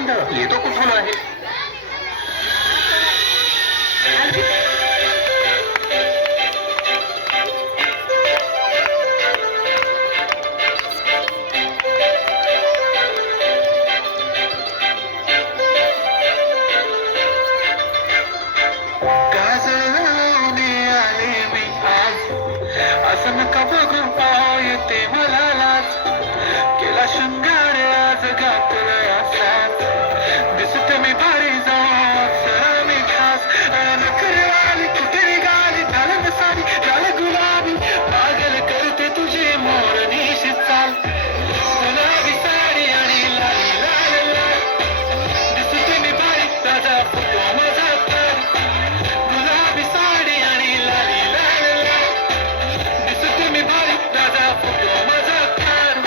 येतो कुठून आहे? काजळने आले मी आज, असं नका बघू येते मला लाज. केला शृंगार आज घातला असाच, दिसते मी भारी जाऊन सर मी खास. नखरेवाली कुठे निघाली, झालं ना सारी झालं गुलाबी. पागल करते तुझे मोरनीशी चाल, गुलाबी साडी आणि लाली लाल लाल. दिसते मी भारी ताजा फोटो माझा तर, गुलाबी साडी आणि लाली लाल लाल. दिसते मी भारी ताजा फोटो माझा तर.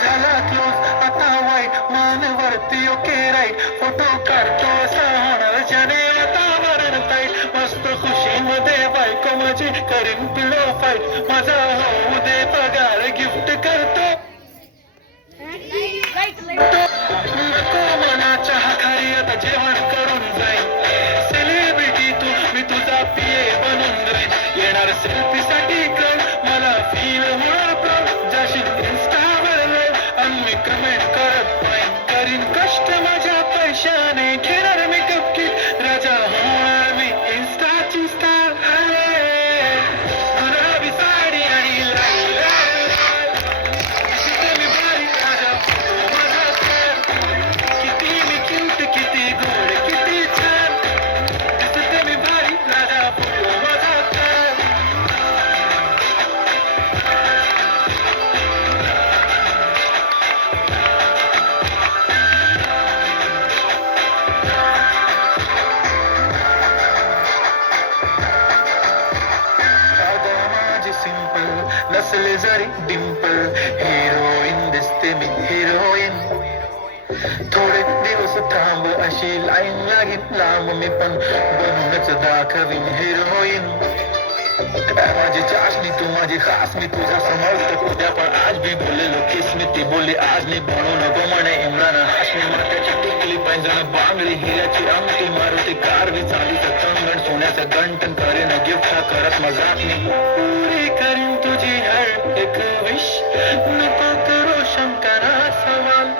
झाला क्लोज आता वाईट, मान वरती ओके राईट. फोटो काढतो असा होणार ज्याने आता वरण ताईट. मस्त खुशीमध्ये बायको माझी करीन पिलो फाईट. माझा होऊ दे पगार गिफ्ट करतो नको मनाच्या हाखारी, आता जेवण करून जाईन. सेलिब्रिटी तू, मी तुझा पिये बनून जाईन. येणार सेल्फी साठी कर मला फील होणार प्राऊड. जाशील इन्स्टावर आणि मी कमेंट करत पाहिन. करीन कष्ट माझ्या पैशाने, घेणार मेकअप किट, राजा होणार मी इन्स्टाची स्टार. गुलाबी साडी आणि लाल लाल लाल. दिसते मी भारी राजा फोटो माझा तर. किती मी क्यूट, किती गोड, किती छान. दिसते मी भारी राजा फोटो माझा तर. साधं माझी सिंपल, नसले जरी डिंपल. हिरोईन दिसते मी हिरोईन. थोडे दिवस थांब अशी लाईन लागेल लांब, मी पण बनूनच दाखवीन हिरोईन. माझी चाशनी तू माझी खास, मी तुझा समजतो उद्या पण आज भी बोललेलो किस मी. ती बोलली आज मी बनू नको म्हणे इम्रान हाशमी. माथ्याची टिकली पैंजण बांगडी, हिऱ्याची अंगठी, मारुती कार बी चालीचं कंगण, सोन्याचं गंटन. करेन गिफ्ट करत मजाक मी, पुरी करीन तुझी हर एक विश. नको करू शंकरा सवाल.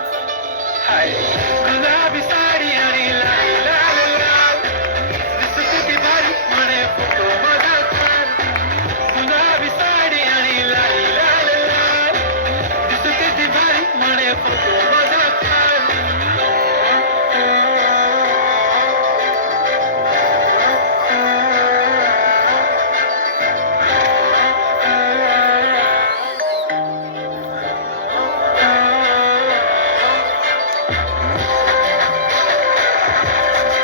हाय